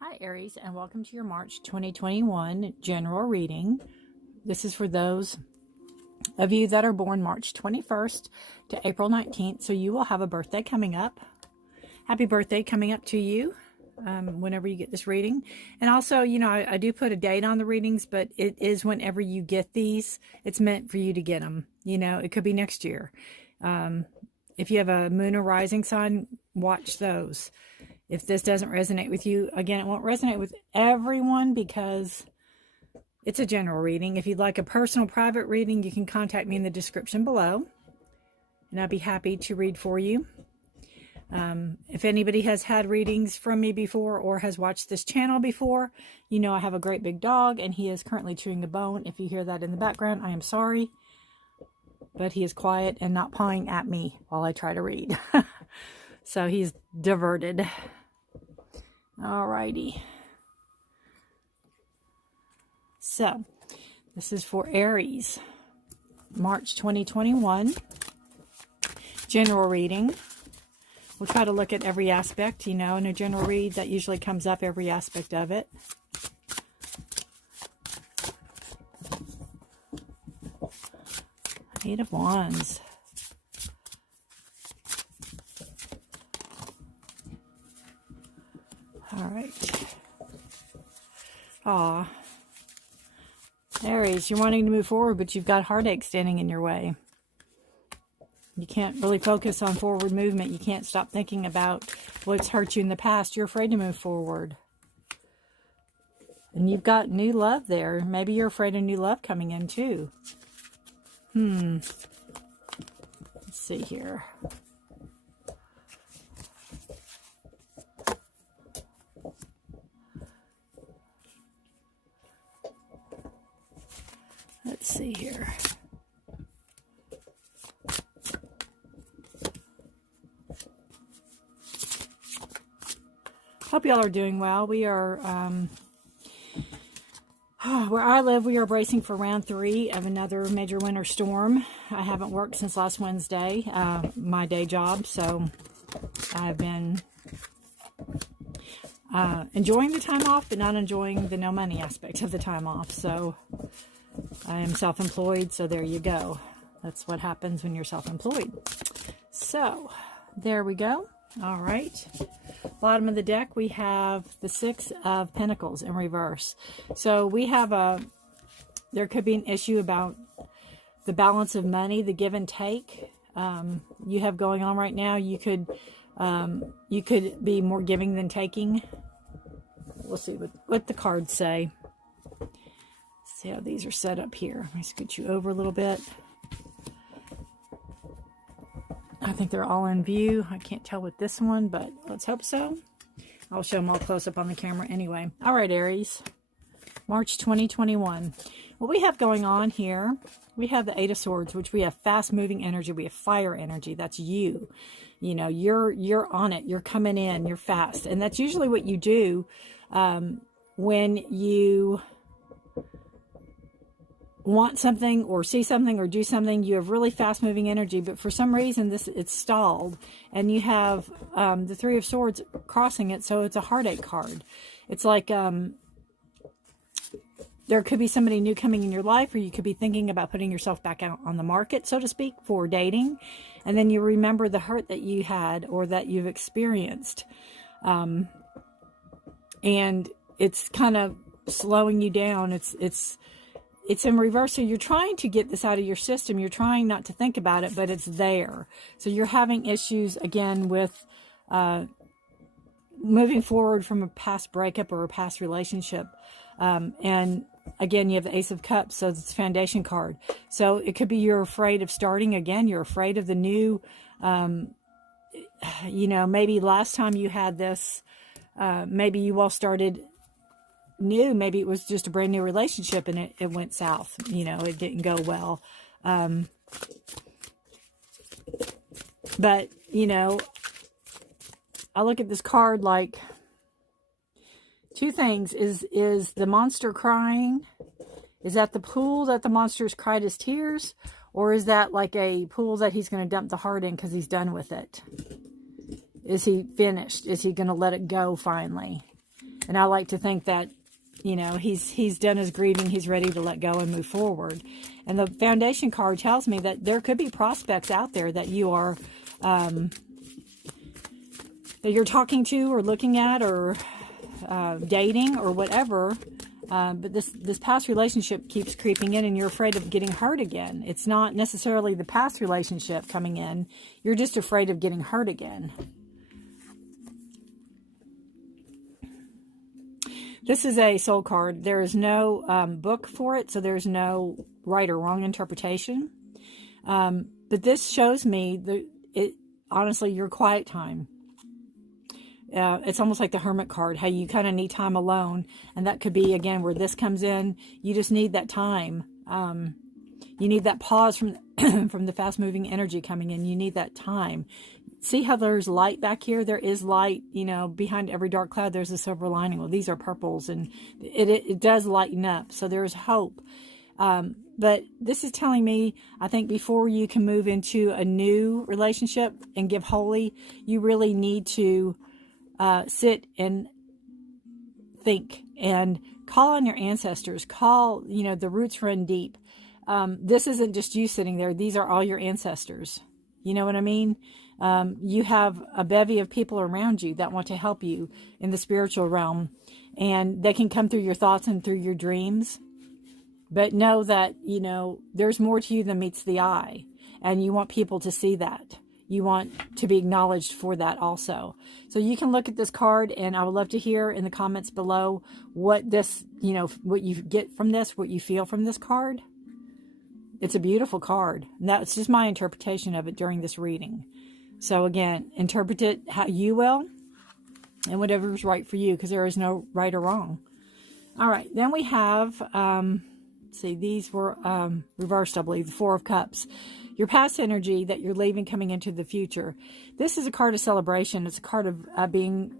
Hi Aries, and welcome to your March 2021 general reading. This is for those of you that are born March 21st to April 19th, so you will have a birthday coming up. Happy birthday coming up to you whenever you get this reading. And also, you know, I do put a date on the readings, but it is whenever you get these, it's meant for you to get them. You know, it could be next year. If you have a moon or rising sign, watch those. If this doesn't resonate with you, again, it won't resonate with everyone because it's a general reading. If you'd like a personal private reading, you can contact me in the description below, and I'd be happy to read for you. If anybody has had readings from me before or has watched this channel before, you know I have a great big dog, and he is currently chewing a bone. If you hear that in the background, I am sorry, but he is quiet and not pawing at me while I try to read. So he's diverted. Alrighty. So this is for Aries, March 2021. General reading. We'll try to look at every aspect, you know, in a general read that usually comes up, every aspect of it. Eight of Wands. All right. Aw. Aries, you're wanting to move forward, but you've got heartache standing in your way. You can't really focus on forward movement. You can't stop thinking about what's hurt you in the past. You're afraid to move forward. And you've got new love there. Maybe you're afraid of new love coming in too. Let's see here. Let's see here. Hope y'all are doing well. We are, where I live, we are bracing for round 3 of another major winter storm. I haven't worked since last Wednesday, my day job, so I've been enjoying the time off, but not enjoying the no money aspect of the time off. So I am self-employed, so there you go. That's what happens when you're self-employed. So there we go. All right. Bottom of the deck, we have the 6 of Pentacles in reverse. So we have there could be an issue about the balance of money, the give and take you have going on right now. You could be more giving than taking. We'll see what the cards say. See how these are set up here. Let me scoot you over a little bit. I think they're all in view. I can't tell with this one, but let's hope so. I'll show them all close up on the camera anyway. All right, Aries, March 2021. What we have going on here, we have the 8 of Swords, which we have fast-moving energy. We have fire energy. That's you. You know, you're on it. You're coming in. You're fast. And that's usually what you do when you want something or see something or do something. You have really fast moving energy, but for some reason it's stalled, and you have the 3 of Swords crossing it, so it's a heartache card. It's like there could be somebody new coming in your life, or you could be thinking about putting yourself back out on the market, so to speak, for dating, and then you remember the hurt that you had or that you've experienced, and it's kind of slowing you down. It's in reverse, so you're trying to get this out of your system. You're trying not to think about it, but it's there. So you're having issues, again, with moving forward from a past breakup or a past relationship. And, again, you have the Ace of Cups, so it's a foundation card. So it could be you're afraid of starting again. You're afraid of the new, you know, maybe last time you had this, maybe you all started new. Maybe it was just a brand new relationship and it went south. You know, it didn't go well. But, you know, I look at this card like two things. Is the monster crying? Is that the pool that the monster's cried his tears? Or is that like a pool that he's going to dump the heart in because he's done with it? Is he finished? Is he going to let it go finally? And I like to think that, you know, he's done his grieving. He's ready to let go and move forward. And the Foundation card tells me that there could be prospects out there that you are, that you're talking to or looking at or dating or whatever. But this past relationship keeps creeping in and you're afraid of getting hurt again. It's not necessarily the past relationship coming in. You're just afraid of getting hurt again. This is a soul card. There is no book for it, so there's no right or wrong interpretation. But this shows me honestly, your quiet time. It's almost like the Hermit card, how you kind of need time alone. And that could be, again, where this comes in. You just need that time. You need that pause from, from the fast-moving energy coming in. You need that time. See how there's light back here? There is light, you know, behind every dark cloud, there's a silver lining. Well, these are purples, and it does lighten up. So there's hope. But this is telling me, I think before you can move into a new relationship and give wholly, you really need to sit and think and call on your ancestors. Call, you know, the roots run deep. This isn't just you sitting there. These are all your ancestors. You know what I mean? You have a bevy of people around you that want to help you in the spiritual realm. And they can come through your thoughts and through your dreams. But know that, you know, there's more to you than meets the eye. And you want people to see that. You want to be acknowledged for that also. So you can look at this card, and I would love to hear in the comments below what this, you know, what you get from this, what you feel from this card. It's a beautiful card. And that's just my interpretation of it during this reading. So again, interpret it how you will and whatever is right for you, because there is no right or wrong. All right, then we have, see, these were reversed, I believe, the Four of Cups. Your past energy that you're leaving coming into the future. This is a card of celebration. It's a card of being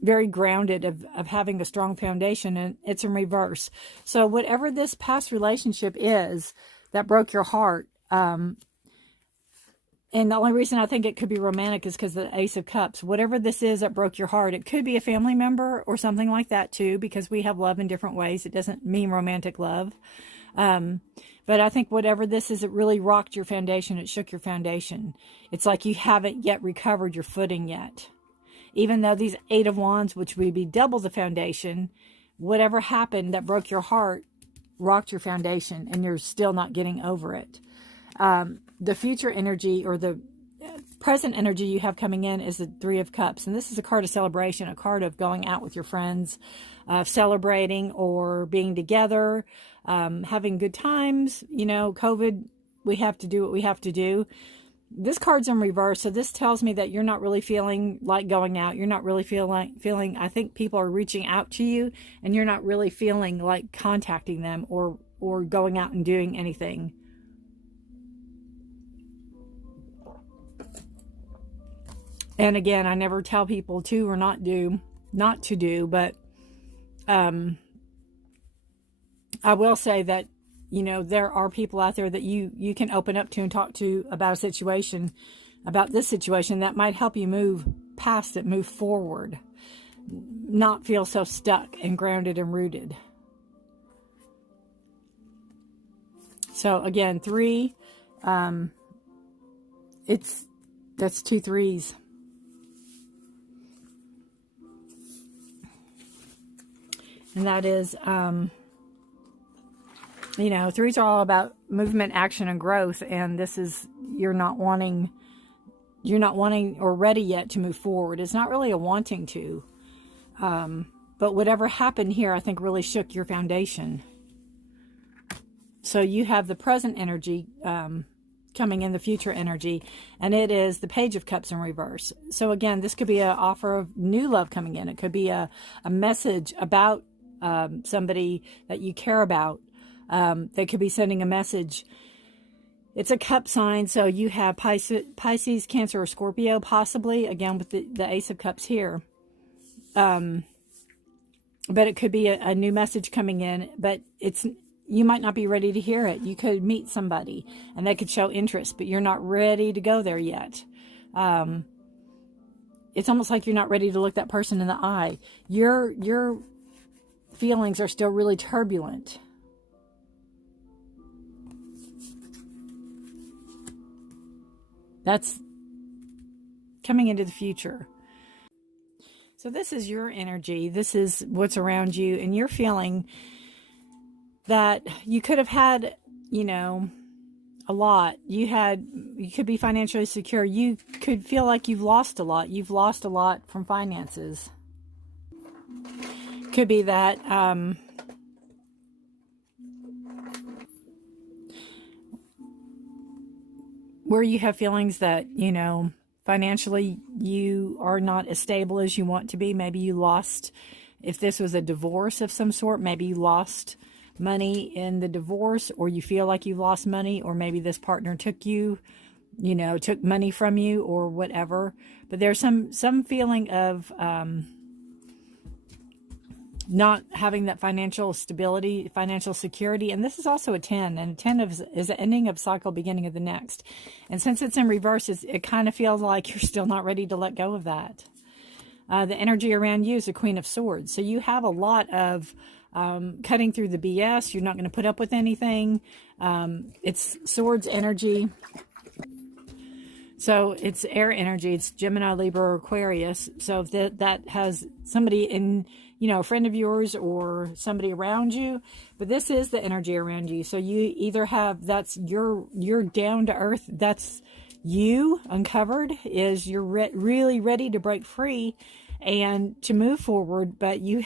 very grounded, of having a strong foundation, and it's in reverse. So whatever this past relationship is that broke your heart, and the only reason I think it could be romantic is because of the Ace of Cups. Whatever this is that broke your heart, it could be a family member or something like that too, because we have love in different ways. It doesn't mean romantic love. But I think whatever this is, it really rocked your foundation. It shook your foundation. It's like you haven't yet recovered your footing yet. Even though these Eight of Wands, which would be double the foundation, whatever happened that broke your heart, rocked your foundation, and you're still not getting over it. The future energy, or the present energy you have coming in, is the Three of Cups. And this is a card of celebration, a card of going out with your friends, celebrating or being together, having good times. You know, COVID, we have to do what we have to do. This card's in reverse, so this tells me that you're not really feeling like going out. You're not really feeling, I think people are reaching out to you, and you're not really feeling like contacting them or going out and doing anything. And again, I never tell people to or not to do, but I will say that, you know, there are people out there that you can open up to and talk to about a situation, about this situation, that might help you move past it, move forward, not feel so stuck and grounded and rooted. So again, 3, that's 2 threes. And that is, you know, 3s are all about movement, action, and growth. And this is, you're not wanting or ready yet to move forward. It's not really a wanting to. But whatever happened here, I think really shook your foundation. So you have the present energy coming in, the future energy, and it is the Page of Cups in reverse. So again, this could be an offer of new love coming in. It could be a message about somebody that you care about. They could be sending a message. It's a cup sign, so you have Pisces, Cancer, or Scorpio, possibly, again with the Ace of Cups here. But it could be a new message coming in, but you might not be ready to hear it. You could meet somebody and they could show interest, but you're not ready to go there yet. it's almost like you're not ready to look that person in the eye. Your feelings are still really turbulent. That's coming into the future. So this is your energy. This is what's around you. And you're feeling that you could have had, you know, a lot. You could be financially secure. You could feel like you've lost a lot. You've lost a lot from finances. Could be that where you have feelings that, you know, financially you are not as stable as you want to be. Maybe you lost, if this was a divorce of some sort, maybe you lost money in the divorce, or you feel like you lost money, or maybe this partner took you, you know, took money from you or whatever. But there's some feeling of not having that financial stability, financial security. And this is also a 10, and a 10 is the ending of cycle, beginning of the next. And since it's in reverse, it kind of feels like you're still not ready to let go of that. The energy around you is the Queen of Swords. So you have a lot of cutting through the BS. You're not going to put up with anything. It's Swords energy. So it's air energy. It's Gemini, Libra, or Aquarius. So if that has somebody in, you know, a friend of yours or somebody around you, but this is the energy around you. So you either have, that's you're down to earth. That's you uncovered, is you're really ready to break free and to move forward, but you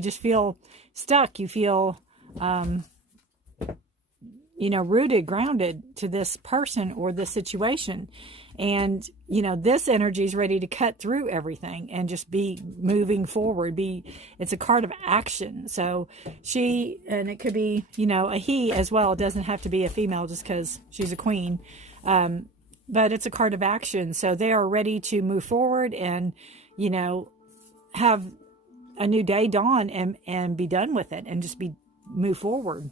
just feel stuck. You feel, you know, rooted, grounded to this person or this situation. And, you know, this energy is ready to cut through everything and just be moving forward. It's a card of action. So and it could be, you know, a he as well. It doesn't have to be a female just because she's a queen. But it's a card of action. So they are ready to move forward and, you know, have a new day dawn and be done with it and just move forward.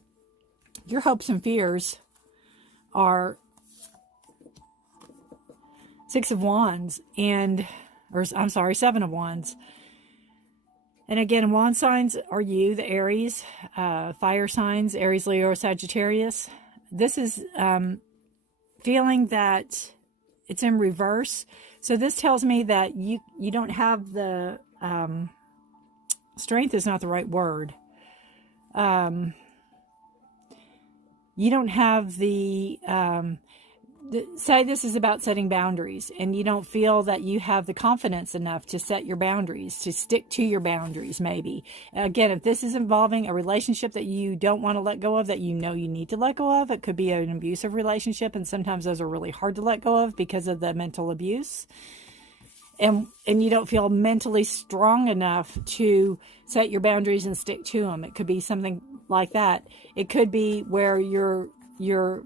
Your hopes and fears are Six of Wands Seven of Wands. And again, wand signs are you, the Aries, fire signs, Aries, Leo, Sagittarius. This is feeling that it's in reverse. So this tells me that you don't have the strength is not the right word. You don't have say this is about setting boundaries, and you don't feel that you have the confidence enough to set your boundaries, to stick to your boundaries. Maybe again, if this is involving a relationship that you don't want to let go of, that you know you need to let go of, it could be an abusive relationship, and sometimes those are really hard to let go of because of the mental abuse. And you don't feel mentally strong enough to set your boundaries and stick to them. It could be something like that. It could be where your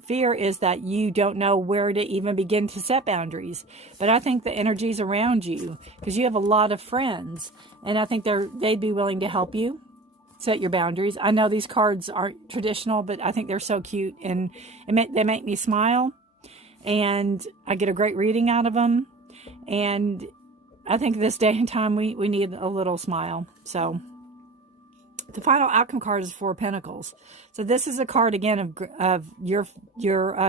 fear is that you don't know where to even begin to set boundaries. But I think the energies around you, because you have a lot of friends, and I think they'd be willing to help you set your boundaries. I know these cards aren't traditional, but I think they're so cute, and they make me smile, and I get a great reading out of them. And I think this day and time we need a little smile. So the final outcome card is Four of Pentacles. So this is a card again of your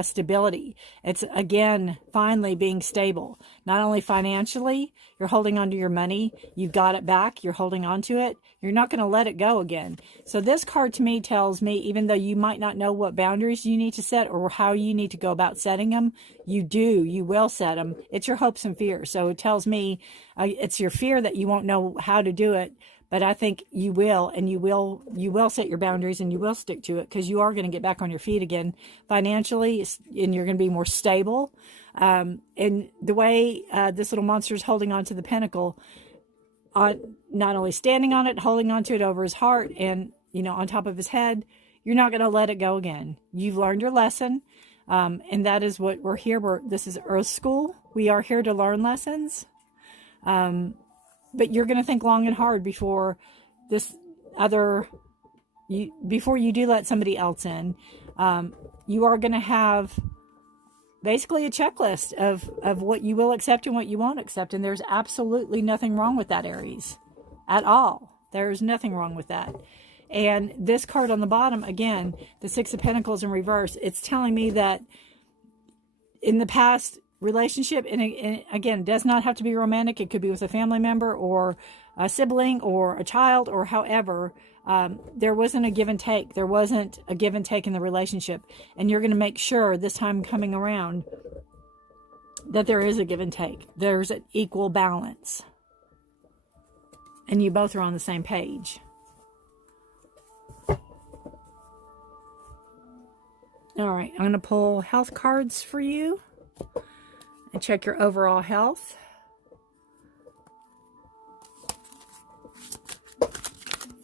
stability. It's again finally being stable. Not only financially, you're holding on to your money. You've got it back. You're holding on to it. You're not going to let it go again. So this card to me tells me, even though you might not know what boundaries you need to set or how you need to go about setting them, you will set them. It's your hopes and fears. So it tells me it's your fear that you won't know how to do it. But I think you will, and you will set your boundaries, and you will stick to it, because you are going to get back on your feet again financially, and you're going to be more stable. And the way this little monster is holding on to the pentacle, not only standing on it, holding on to it over his heart and, you know, on top of his head, you're not going to let it go again. You've learned your lesson, and that is what we're here. This is Earth School. We are here to learn lessons. But you're going to think long and hard before before you do let somebody else in. You are going to have basically a checklist of what you will accept and what you won't accept. And there's absolutely nothing wrong with that, Aries, at all. There's nothing wrong with that. And this card on the bottom, again, the Six of Pentacles in reverse, it's telling me that in the past relationship, and again, it does not have to be romantic. It could be with a family member or a sibling or a child or however, there wasn't a give and take. There wasn't a give and take in the relationship. And you're going to make sure this time coming around that there is a give and take. There's an equal balance. And you both are on the same page. All right, I'm going to pull health cards for you and check your overall health.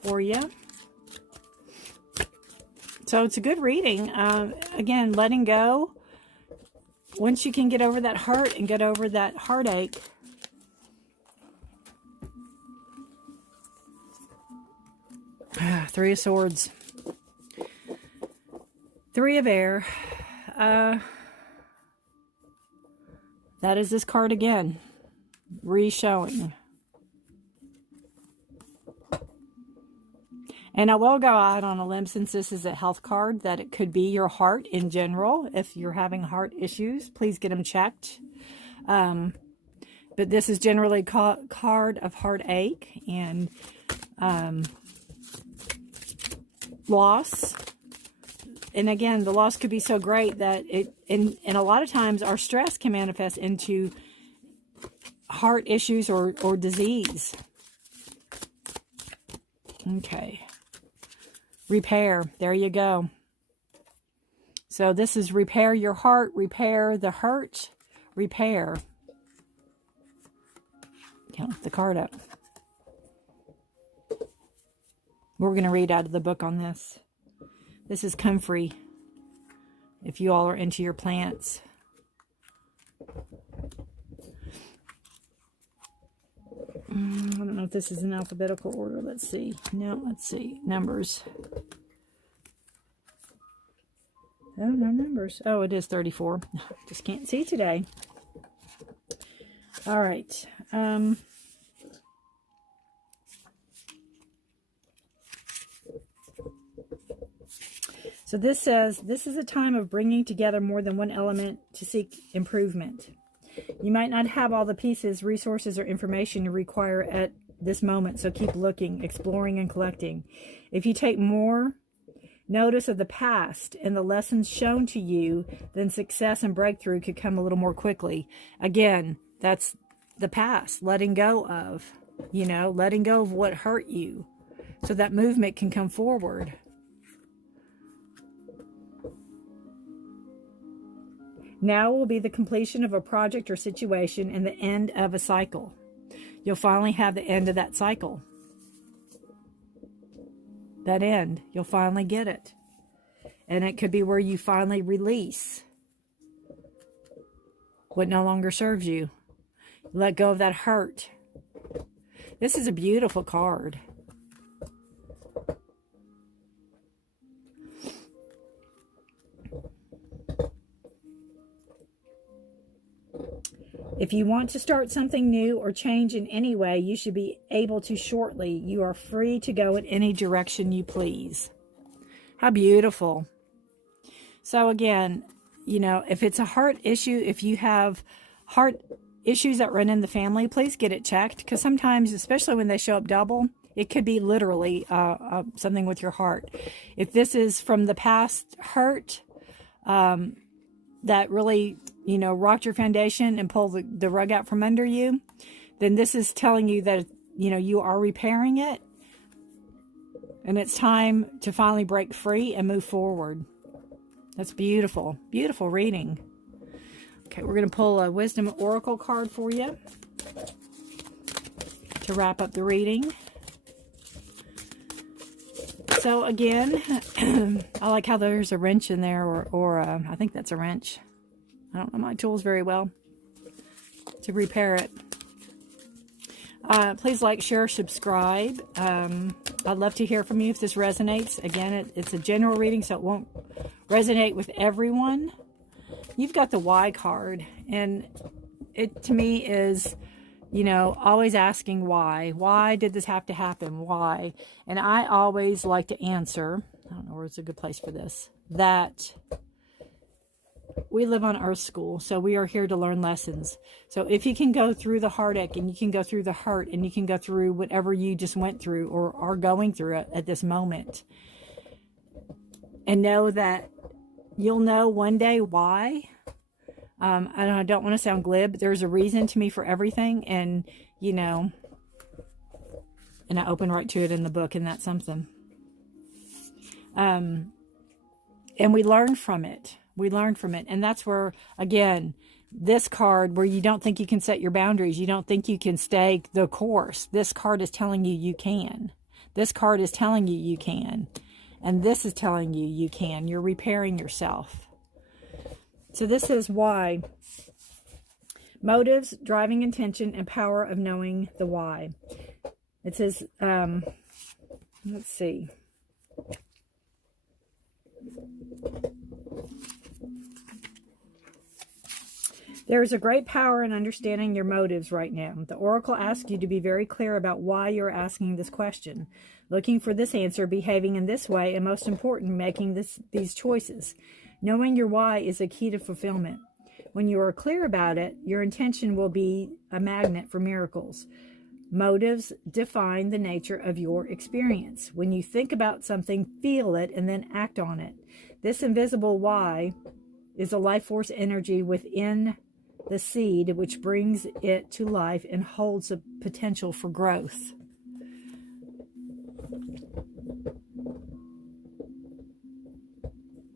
For you. So it's a good reading. Again, letting go. Once you can get over that hurt and get over that heartache, Three of Swords. Three of Air. That is this card again. Re-showing. And I will go out on a limb, since this is a health card, that it could be your heart in general. If you're having heart issues, please get them checked. But this is generally card of heartache and loss. And again, the loss could be so great that and a lot of times our stress can manifest into heart issues or disease. Okay. Repair. There you go. So this is repair your heart, repair the hurt, repair. Can't lift the card up. We're going to read out of the book on this. This is comfrey, if you all are into your plants. I don't know if this is in alphabetical order. Let's see. No, let's see. Numbers. Oh, no numbers. Oh, it is 34. Just can't see today. All right. So this says, this is a time of bringing together more than one element to seek improvement. You might not have all the pieces, resources, or information you require at this moment, so keep looking, exploring, and collecting. If you take more notice of the past and the lessons shown to you, then success and breakthrough could come a little more quickly. Again, that's the past, letting go of, letting go of what hurt you so that movement can come forward. Now will be the completion of a project or situation and the end of a cycle. You'll finally have the end of that cycle. That end, you'll finally get it. And it could be where you finally release what no longer serves you. Let go of that hurt. This is a beautiful card. If you want to start something new or change in any way, you should be able to shortly. You are free to go in any direction you please. How beautiful. So again, if it's a heart issue, if you have heart issues that run in the family, please get it checked. Because sometimes, especially when they show up double, it could be literally something with your heart. If this is from the past hurt, that really, rocked your foundation and pulled the rug out from under you, then this is telling you that, you are repairing it. And it's time to finally break free and move forward. That's beautiful. Beautiful reading. Okay, we're going to pull a Wisdom Oracle card for you to wrap up the reading. So again, I like how there's a wrench in there, or I think that's a wrench. I don't know my tools very well to repair it. Please like, share, subscribe. I'd love to hear from you if this resonates. Again, it's a general reading, so it won't resonate with everyone. you've got the why card, and it to me is, you know, always asking why. Why did this have to happen? Why? And I always like to answer, I don't know where's a good place for this, that we live on Earth School, so we are here to learn lessons. So if you can go through the heartache, and you can go through the hurt, and you can go through whatever you just went through or are going through at this moment, and know that you'll know one day why. I don't want to sound glib. There's a reason to me for everything, and, you know, and I open right to it in the book, and that's something. And we learn from it. We learn from it. And that's where, again, this card, where you don't think you can set your boundaries, you don't think you can stay the course, this card is telling you you can. This card is telling you you can. And this is telling you you can. You're repairing yourself. So this is why. Motives, driving intention, and power of knowing the why. It says, let's see. There is a great power in understanding your motives right now. The oracle asks you to be very clear about why you're asking this question, looking for this answer, behaving in this way, and most important, making these choices. Knowing your why is a key to fulfillment. When you are clear about it, your intention will be a magnet for miracles. Motives define the nature of your experience. When you think about something, feel it, and then act on it. This invisible why is a life force energy within the seed, which brings it to life and holds the potential for growth.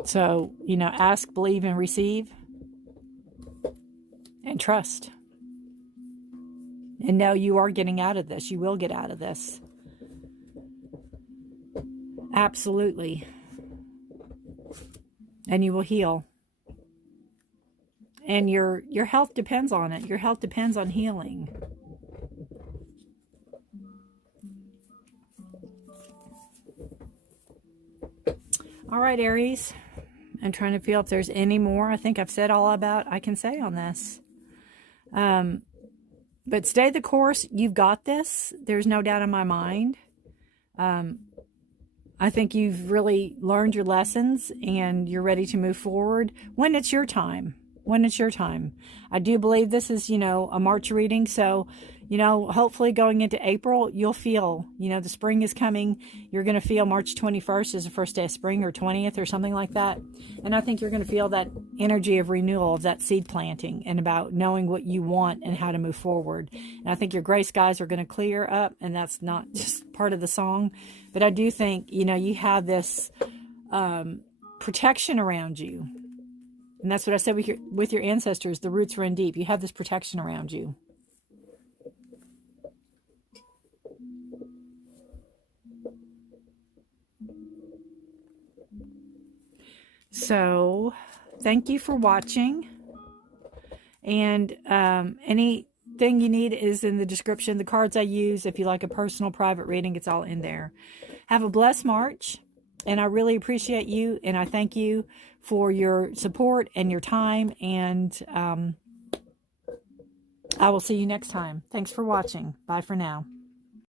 So, you know, ask, believe, and receive, and trust. And know you are getting out of this. You will get out of this. Absolutely. And you will heal. And your health depends on it. Your health depends on healing. All right, Aries. I'm trying to feel if there's any more. I think I've said all about I can say on this. But stay the course. You've got this. There's no doubt in my mind. I think you've really learned your lessons, and you're ready to move forward when it's your time. When it's your time. I do believe this is, you know, a March reading. So, you know, hopefully going into April, you'll feel, you know, the spring is coming. You're going to feel March 21st is the first day of spring, or 20th or something like that. And I think you're going to feel that energy of renewal, of that seed planting, and about knowing what you want and how to move forward. And I think your gray skies are going to clear up, and that's not just part of the song. But I do think, you know, you have this protection around you. And that's what I said with your ancestors. The roots run deep. You have this protection around you. So, thank you for watching. And anything you need is in the description. The cards I use, if you like a personal private reading, it's all in there. Have a blessed March. And I really appreciate you. And I thank you for your support and your time. And I will see you next time. Thanks for watching. Bye for now.